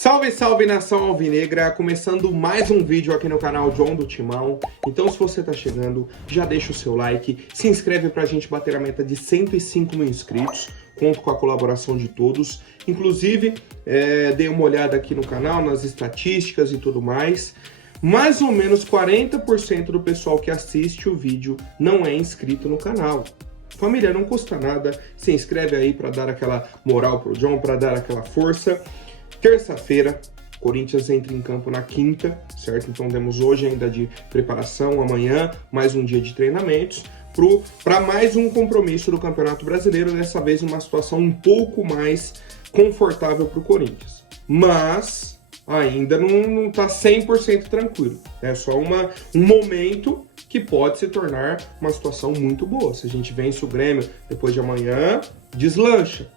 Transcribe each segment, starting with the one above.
Salve, salve nação alvinegra, começando mais um vídeo aqui no canal John do Timão. Então se você tá chegando, já deixa o seu like, se inscreve pra gente bater a meta de 105 mil inscritos, conto com a colaboração de todos. Inclusive, dei uma olhada aqui no canal, nas estatísticas e tudo mais. Mais ou menos 40% do pessoal que assiste o vídeo não é inscrito no canal. Família, não custa nada, se inscreve aí pra dar aquela moral pro John, pra dar aquela força. Terça-feira, Corinthians entra em campo na quinta, certo? Então temos hoje ainda de preparação, amanhã mais um dia de treinamentos para mais um compromisso do Campeonato Brasileiro, dessa vez uma situação um pouco mais confortável para o Corinthians. Mas ainda não está 100% tranquilo, é só um momento que pode se tornar uma situação muito boa. Se a gente vence o Grêmio depois de amanhã, deslancha.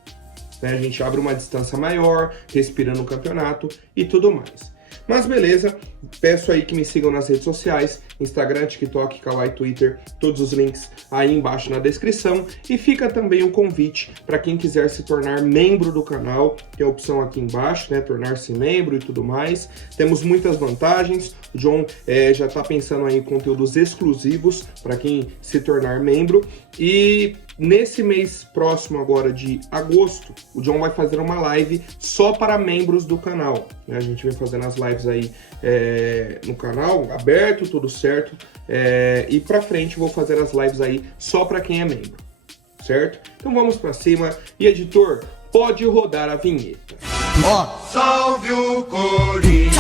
A gente abre uma distância maior, respirando o campeonato e tudo mais. Mas beleza, peço aí que me sigam nas redes sociais, Instagram, TikTok, Kawaii, Twitter, todos os links aí embaixo na descrição. E fica também o convite para quem quiser se tornar membro do canal, tem a opção aqui embaixo, né, tornar-se membro e tudo mais. Temos muitas vantagens, o John já está pensando aí em conteúdos exclusivos para quem se tornar membro. E nesse mês próximo agora de agosto, o John vai fazer uma live só para membros do canal. A gente vem fazendo as lives aí no canal, aberto, tudo certo. E pra frente vou fazer as lives aí só para quem é membro, certo? Então vamos para cima. E editor, pode rodar a vinheta. Salve o Corinthians!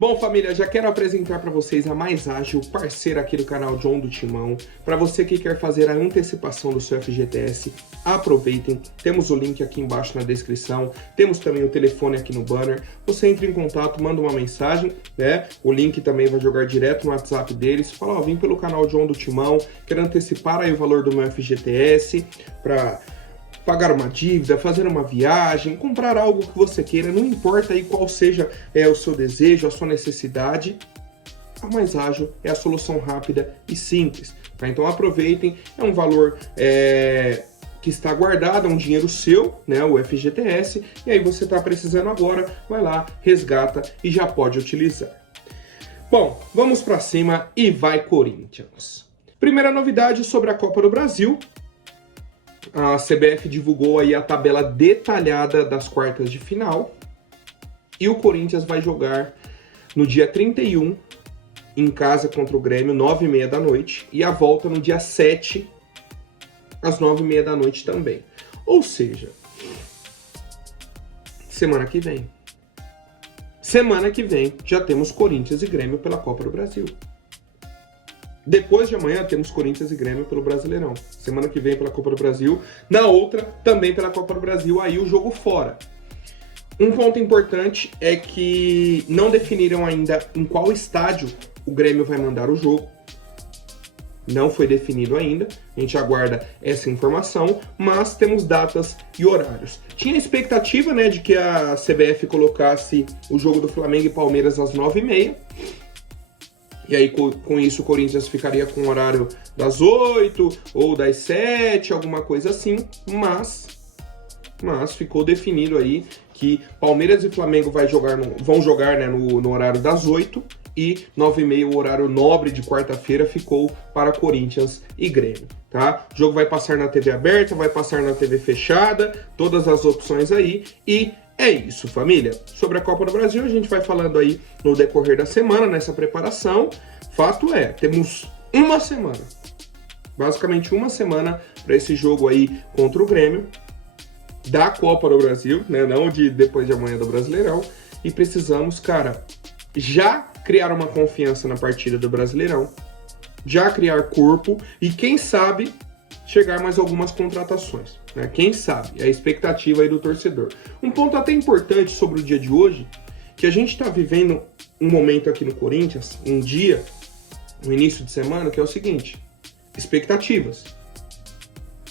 Bom, família, já quero apresentar para vocês a mais ágil parceira aqui do canal John do Timão. Para você que quer fazer a antecipação do seu FGTS, aproveitem. Temos o link aqui embaixo na descrição. Temos também o telefone aqui no banner. Você entra em contato, manda uma mensagem, né? O link também vai jogar direto no WhatsApp deles. Fala, ó, vim pelo canal John do Timão, quero antecipar aí o valor do meu FGTS para pagar uma dívida, fazer uma viagem, comprar algo que você queira, não importa aí qual seja o seu desejo, a sua necessidade, a mais ágil é a solução rápida e simples. Tá? Então aproveitem, é um valor que está guardado, é um dinheiro seu, né, o FGTS, e aí você está precisando agora, vai lá, resgata e já pode utilizar. Bom, vamos para cima e vai Corinthians. Primeira novidade sobre a Copa do Brasil. A CBF divulgou aí a tabela detalhada das quartas de final e o Corinthians vai jogar no dia 31 em casa contra o Grêmio, 9h30 da noite, e a volta no dia 7 às 9h30 da noite também. Ou seja, semana que vem já temos Corinthians e Grêmio pela Copa do Brasil. Depois de amanhã temos Corinthians e Grêmio pelo Brasileirão. Semana que vem pela Copa do Brasil. Na outra, também pela Copa do Brasil, aí o jogo fora. Um ponto importante é que não definiram ainda em qual estádio o Grêmio vai mandar o jogo. Não foi definido ainda. A gente aguarda essa informação, mas temos datas e horários. Tinha a expectativa, né, de que a CBF colocasse o jogo do Flamengo e Palmeiras às 9h30. E aí, com isso, o Corinthians ficaria com o horário das 8 ou das 7, alguma coisa assim. Mas ficou definido aí que Palmeiras e Flamengo vão jogar né, no horário das 8 e 9h30, o horário nobre de quarta-feira, ficou para Corinthians e Grêmio. Tá? O jogo vai passar na TV aberta, vai passar na TV fechada, todas as opções aí. E é isso, família. Sobre a Copa do Brasil, a gente vai falando aí no decorrer da semana, nessa preparação. Fato é, temos uma semana, basicamente uma semana para esse jogo aí contra o Grêmio, da Copa do Brasil, né? Não de depois de amanhã do Brasileirão. E precisamos, cara, já criar uma confiança na partida do Brasileirão, já criar corpo e quem sabe chegar mais algumas contratações, né? Quem sabe, é a expectativa aí do torcedor. Um ponto até importante sobre o dia de hoje, que a gente está vivendo um momento aqui no Corinthians, um dia, no início de semana, que é o seguinte, expectativas.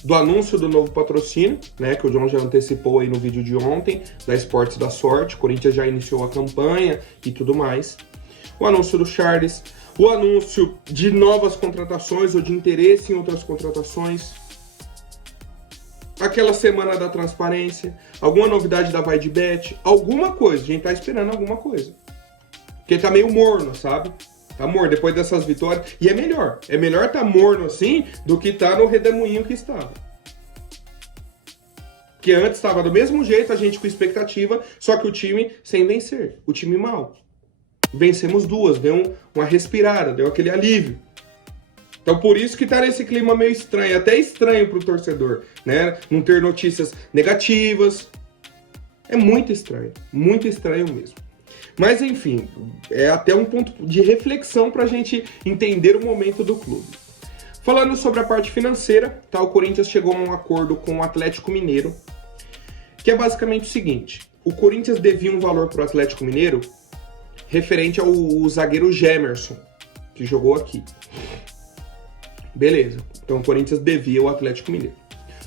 Do anúncio do novo patrocínio, né, que o John já antecipou aí no vídeo de ontem, da Esportes da Sorte, o Corinthians já iniciou a campanha e tudo mais. O anúncio do Charles, o anúncio de novas contratações ou de interesse em outras contratações. aquela semana da transparência, alguma novidade da Vai de Bet, alguma coisa. A gente tá esperando alguma coisa. Porque tá meio morno, sabe? Tá morno depois dessas vitórias. E é melhor. É melhor tá morno assim do que tá no redemoinho que estava. Porque antes estava do mesmo jeito, a gente com expectativa, só que o time sem vencer. O time mal. Vencemos duas, deu uma respirada, deu aquele alívio. Então por isso que tá nesse clima meio estranho, até estranho pro torcedor, né? Não ter notícias negativas. É muito estranho mesmo. Mas enfim, é até um ponto de reflexão pra gente entender o momento do clube. Falando sobre a parte financeira, tá? O Corinthians chegou a um acordo com o Atlético Mineiro, que é basicamente o seguinte: o Corinthians devia um valor pro Atlético Mineiro referente ao zagueiro Gemerson, que jogou aqui. Beleza, então o Corinthians devia o Atlético Mineiro.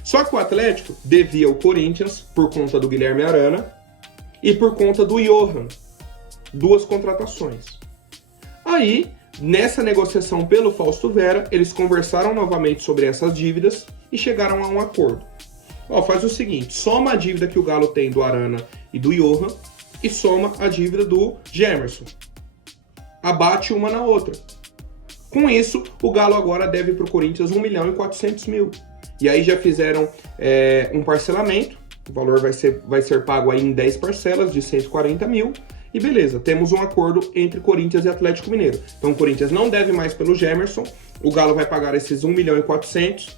Só que o Atlético devia o Corinthians por conta do Guilherme Arana e por conta do Johan. Duas contratações. Aí, nessa negociação pelo Fausto Vera, eles conversaram novamente sobre essas dívidas e chegaram a um acordo. Ó, faz o seguinte, soma a dívida que o Galo tem do Arana e do Johan e soma a dívida do Gemerson. Abate uma na outra. Com isso, o Galo agora deve para o Corinthians 1.400.000. E aí já fizeram um parcelamento, o valor vai ser pago aí em 10 parcelas de 140 mil. E beleza, temos um acordo entre Corinthians e Atlético Mineiro. Então o Corinthians não deve mais pelo Gemerson, o Galo vai pagar esses 1.400.000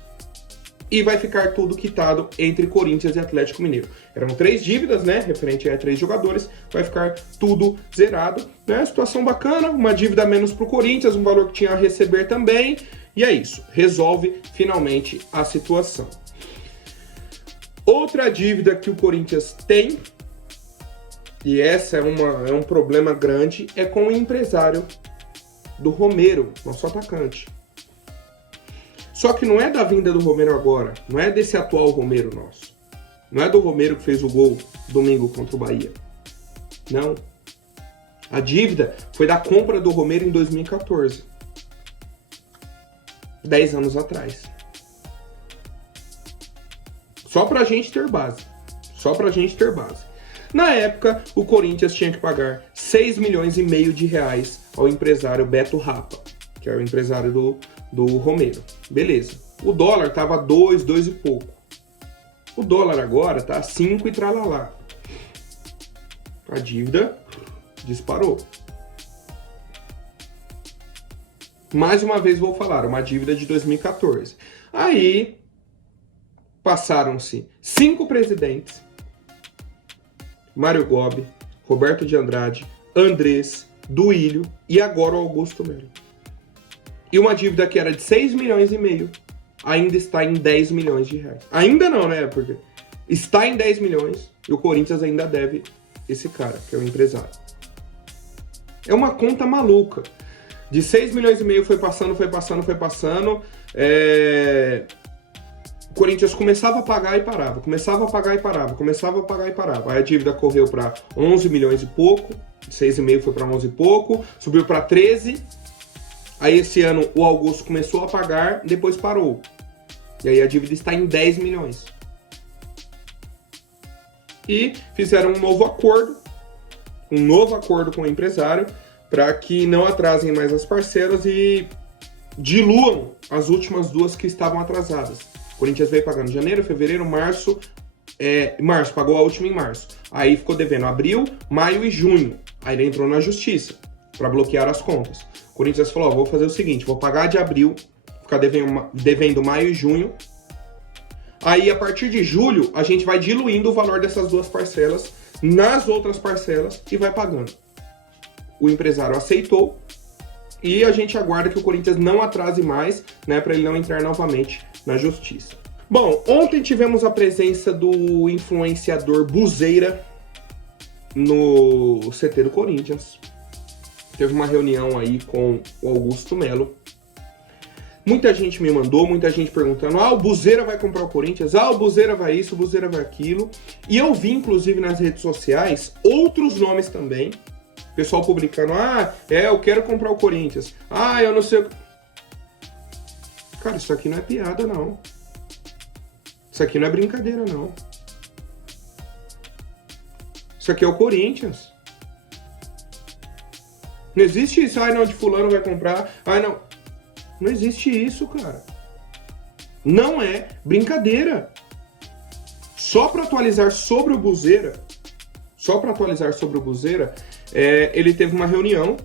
e vai ficar tudo quitado entre Corinthians e Atlético Mineiro. Eram 3 dívidas, né, referente a 3 jogadores, vai ficar tudo zerado, né, situação bacana, uma dívida a menos pro Corinthians, um valor que tinha a receber também, e é isso, resolve finalmente a situação. Outra dívida que o Corinthians tem, e essa é um problema grande, é com o empresário do Romero, nosso atacante. Só que não é da vinda do Romero agora, não é desse atual Romero nosso. Não é do Romero que fez o gol domingo contra o Bahia. Não. A dívida foi da compra do Romero em 2014. 10 anos atrás. Só pra gente ter base. Na época, o Corinthians tinha que pagar 6,5 milhões de reais ao empresário Beto Rapa, que é o empresário do Romero. Beleza. O dólar tava 2 e pouco. O dólar agora tá 5 e tralalá. A dívida disparou. Mais uma vez vou falar, uma dívida de 2014. Aí, passaram-se 5 presidentes. Mário Gobi, Roberto de Andrade, Andrés, Duílio e agora o Augusto Melo. E uma dívida que era de 6,5 milhões ainda está em 10 milhões de reais. Ainda não, né? Porque está em 10 milhões e o Corinthians ainda deve esse cara, que é o empresário. É uma conta maluca. De 6,5 milhões foi passando. O Corinthians começava a pagar e parava, Aí a dívida correu para 11 milhões e pouco, 6,5 foi para 11 e pouco, subiu para 13. Aí esse ano o Augusto começou a pagar, depois parou. E aí a dívida está em 10 milhões. E fizeram um novo acordo com o empresário, para que não atrasem mais as parcelas e diluam as últimas 2 que estavam atrasadas. O Corinthians veio pagando janeiro, fevereiro, março. Março, pagou a última em março. Aí ficou devendo abril, maio e junho. Aí ele entrou na justiça para bloquear as contas. O Corinthians falou, vou fazer o seguinte, vou pagar de abril, ficar devendo maio e junho. Aí a partir de julho, a gente vai diluindo o valor dessas 2 parcelas nas outras parcelas e vai pagando. O empresário aceitou e a gente aguarda que o Corinthians não atrase mais, né, para ele não entrar novamente na justiça. Bom, ontem tivemos a presença do influenciador Buzeira no CT do Corinthians. Teve uma reunião aí com o Augusto Melo. Muita gente me mandou, muita gente perguntando, o Buzeira vai comprar o Corinthians? O Buzeira vai isso, o Buzeira vai aquilo. E eu vi, inclusive, nas redes sociais, outros nomes também. Pessoal publicando, eu quero comprar o Corinthians. Eu não sei... Cara, isso aqui não é piada, não. Isso aqui não é brincadeira, não. Isso aqui é o Corinthians. Não existe isso, ai não, de fulano vai comprar, ai não. Não existe isso, cara. Não é brincadeira. Só para atualizar sobre o Buzeira, ele teve uma reunião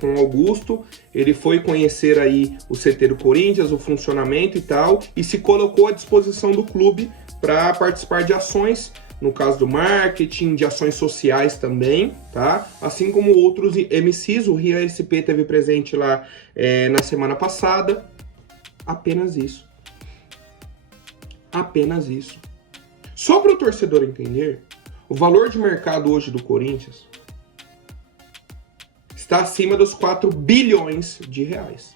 com o Augusto, ele foi conhecer aí o CT do Corinthians, o funcionamento e tal, e se colocou à disposição do clube para participar de ações, no caso do marketing, de ações sociais também, tá? Assim como outros MCs, o Ria SP teve presente lá na semana passada. Apenas isso. Apenas isso. Só para o torcedor entender, o valor de mercado hoje do Corinthians está acima dos 4 bilhões de reais.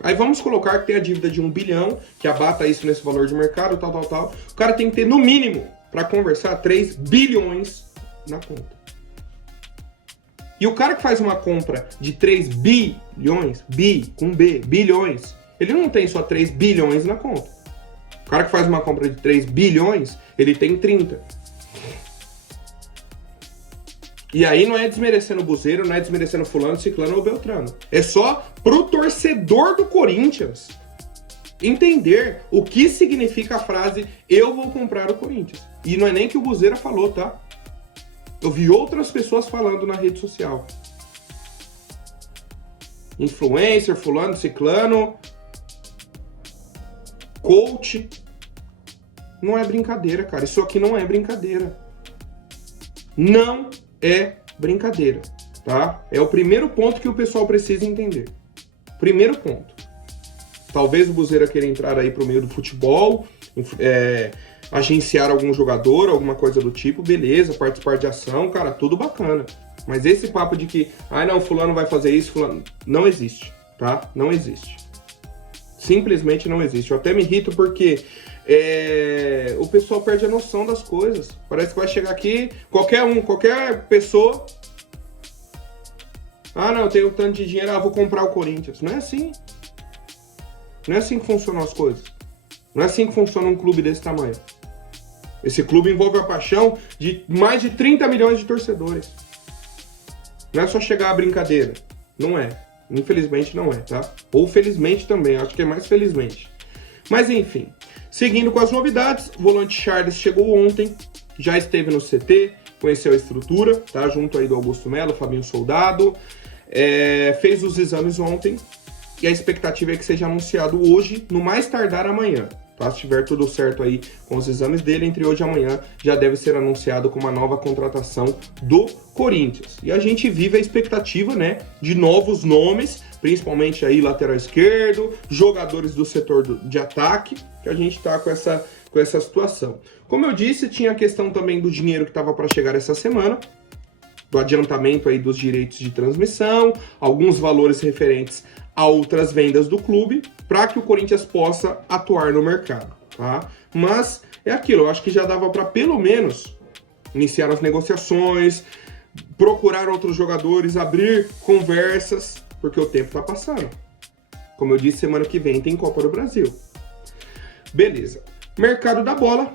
Aí vamos colocar que tem a dívida de 1 bilhão, que abata isso nesse valor de mercado, tal. O cara tem que ter, no mínimo, para conversar, 3 bilhões na conta. E o cara que faz uma compra de 3 bilhões, bilhões, ele não tem só 3 bilhões na conta. O cara que faz uma compra de 3 bilhões, ele tem 30. E aí não é desmerecendo o Buzeiro, não é desmerecendo fulano, ciclano ou beltrano. É só pro torcedor do Corinthians entender o que significa a frase eu vou comprar o Corinthians. E não é nem que o Buzeira falou, tá? Eu vi outras pessoas falando na rede social. Influencer, fulano, ciclano, coach. Não é brincadeira, cara. Isso aqui não é brincadeira. Não é brincadeira, tá? É o primeiro ponto que o pessoal precisa entender. Primeiro ponto. Talvez o Buzeira queira entrar aí pro meio do futebol, agenciar algum jogador, alguma coisa do tipo, beleza, participar de ação, cara, tudo bacana. Mas esse papo de que, não, fulano vai fazer isso, fulano... Não existe, tá? Não existe. Simplesmente não existe. Eu até me irrito porque o pessoal perde a noção das coisas. Parece que vai chegar aqui, qualquer pessoa... não, eu tenho tanto de dinheiro, vou comprar o Corinthians. Não é assim. Não é assim que funcionam as coisas. Não é assim que funciona um clube desse tamanho. Esse clube envolve a paixão de mais de 30 milhões de torcedores. Não é só chegar à brincadeira. Não é. Infelizmente não é, tá? Ou felizmente também, acho que é mais felizmente. Mas enfim, seguindo com as novidades, o volante Charles chegou ontem, já esteve no CT, conheceu a estrutura, tá? Junto aí do Augusto Melo, Fabinho Soldado, fez os exames ontem, e a expectativa é que seja anunciado hoje, no mais tardar amanhã. Tá? Se tiver tudo certo aí com os exames dele, entre hoje e amanhã já deve ser anunciado com uma nova contratação do Corinthians. E a gente vive a expectativa, né, de novos nomes, principalmente aí lateral esquerdo, jogadores do setor de ataque, que a gente tá com essa situação. Como eu disse, tinha a questão também do dinheiro que estava para chegar essa semana, do adiantamento aí dos direitos de transmissão, alguns valores referentes a outras vendas do clube, para que o Corinthians possa atuar no mercado, tá? Mas é aquilo, eu acho que já dava para pelo menos iniciar as negociações, procurar outros jogadores, abrir conversas, porque o tempo tá passando. Como eu disse, semana que vem tem Copa do Brasil. Beleza. Mercado da bola.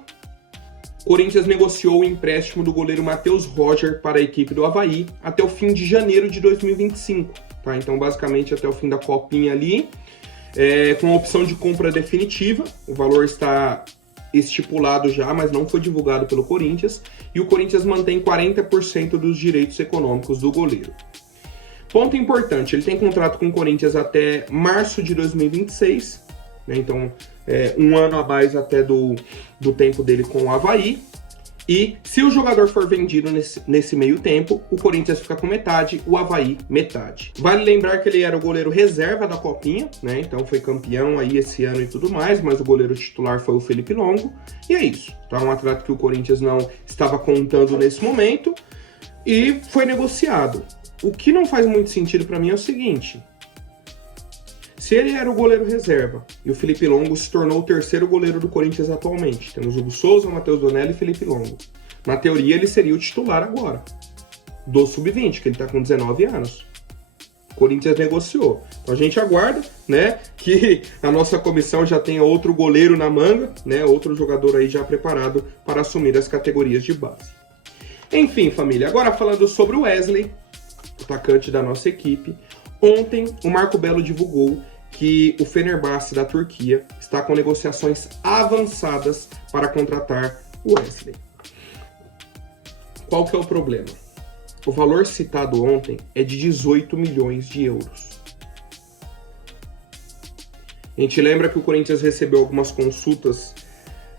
Corinthians negociou o empréstimo do goleiro Matheus Roger para a equipe do Avaí até o fim de janeiro de 2025. Tá? Então, basicamente, até o fim da copinha ali, com a opção de compra definitiva. O valor está estipulado já, mas não foi divulgado pelo Corinthians. E o Corinthians mantém 40% dos direitos econômicos do goleiro. Ponto importante, ele tem contrato com o Corinthians até março de 2026. Né? Então, um ano a mais até do tempo dele com o Avaí. E se o jogador for vendido nesse meio tempo, o Corinthians fica com metade, o Avaí metade. Vale lembrar que ele era o goleiro reserva da Copinha, né? Então foi campeão aí esse ano e tudo mais, mas o goleiro titular foi o Felipe Longo. E é isso, tá? Um atleta que o Corinthians não estava contando nesse momento e foi negociado. O que não faz muito sentido para mim é o seguinte: se ele era o goleiro reserva e o Felipe Longo se tornou o terceiro goleiro do Corinthians atualmente, temos Hugo Souza, Matheus Donelli e Felipe Longo. Na teoria, ele seria o titular agora, do Sub-20, que ele tá com 19 anos. O Corinthians negociou. Então a gente aguarda, né, que a nossa comissão já tenha outro goleiro na manga, né, outro jogador aí já preparado para assumir as categorias de base. Enfim, família, agora falando sobre o Wesley, atacante da nossa equipe. Ontem o Marco Belo divulgou que o Fenerbahçe da Turquia está com negociações avançadas para contratar o Wesley. Qual que é o problema? O valor citado ontem é de 18 milhões de euros. A gente lembra que o Corinthians recebeu algumas consultas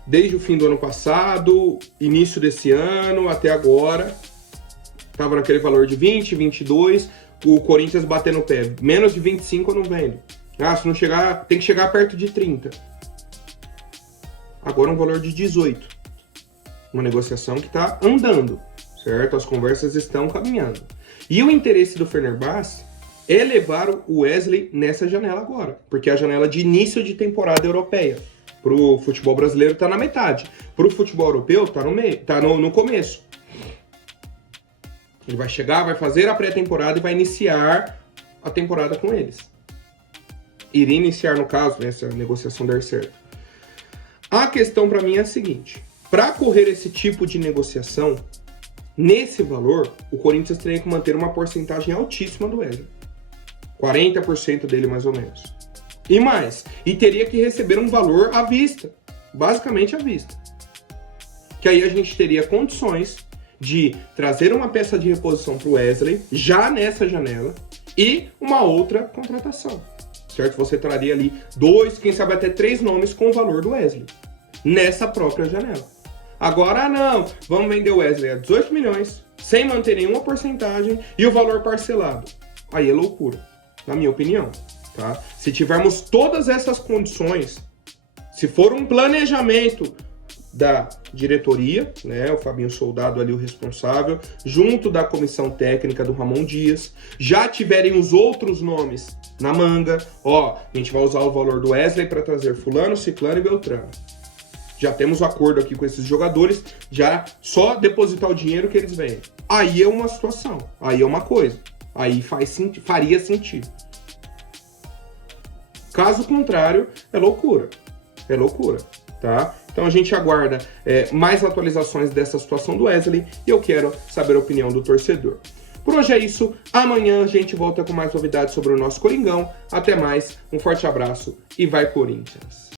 desde o fim do ano passado, início desse ano, até agora. Estava naquele valor de 20, 22, o Corinthians batendo o pé. Menos de 25 eu não vendo. Ah, se não chegar, tem que chegar perto de 30. Agora um valor de 18. Uma negociação que está andando. Certo? As conversas estão caminhando. E o interesse do Fenerbahçe é levar o Wesley nessa janela agora, porque é a janela de início de temporada europeia. Pro futebol brasileiro tá na metade. Pro futebol europeu tá no meio, tá no começo. Ele vai chegar, vai fazer a pré-temporada e vai iniciar a temporada com eles. Iria iniciar, no caso, né, se a negociação der certo. A questão para mim é a seguinte: para correr esse tipo de negociação, nesse valor, o Corinthians teria que manter uma porcentagem altíssima do Wesley. 40% dele, mais ou menos. E mais. E teria que receber um valor à vista. Basicamente à vista. Que aí a gente teria condições de trazer uma peça de reposição para o Wesley, já nessa janela, e uma outra contratação. Certo? Você traria ali 2, quem sabe até 3 nomes com o valor do Wesley. Nessa própria janela. Agora não, vamos vender o Wesley a 18 milhões, sem manter nenhuma porcentagem e o valor parcelado. Aí é loucura, na minha opinião. Tá? Se tivermos todas essas condições, se for um planejamento da diretoria, né, o Fabinho Soldado ali o responsável, junto da comissão técnica do Ramon Dias, já tiverem os outros nomes na manga, ó, a gente vai usar o valor do Wesley para trazer fulano, ciclano e beltrano. Já temos um acordo aqui com esses jogadores, já só depositar o dinheiro que eles vendem. Aí é uma situação, aí é uma coisa, aí faria sentido. Caso contrário, é loucura, tá? Então a gente aguarda mais atualizações dessa situação do Wesley e eu quero saber a opinião do torcedor. Por hoje é isso, amanhã a gente volta com mais novidades sobre o nosso Coringão. Até mais, um forte abraço e vai Corinthians!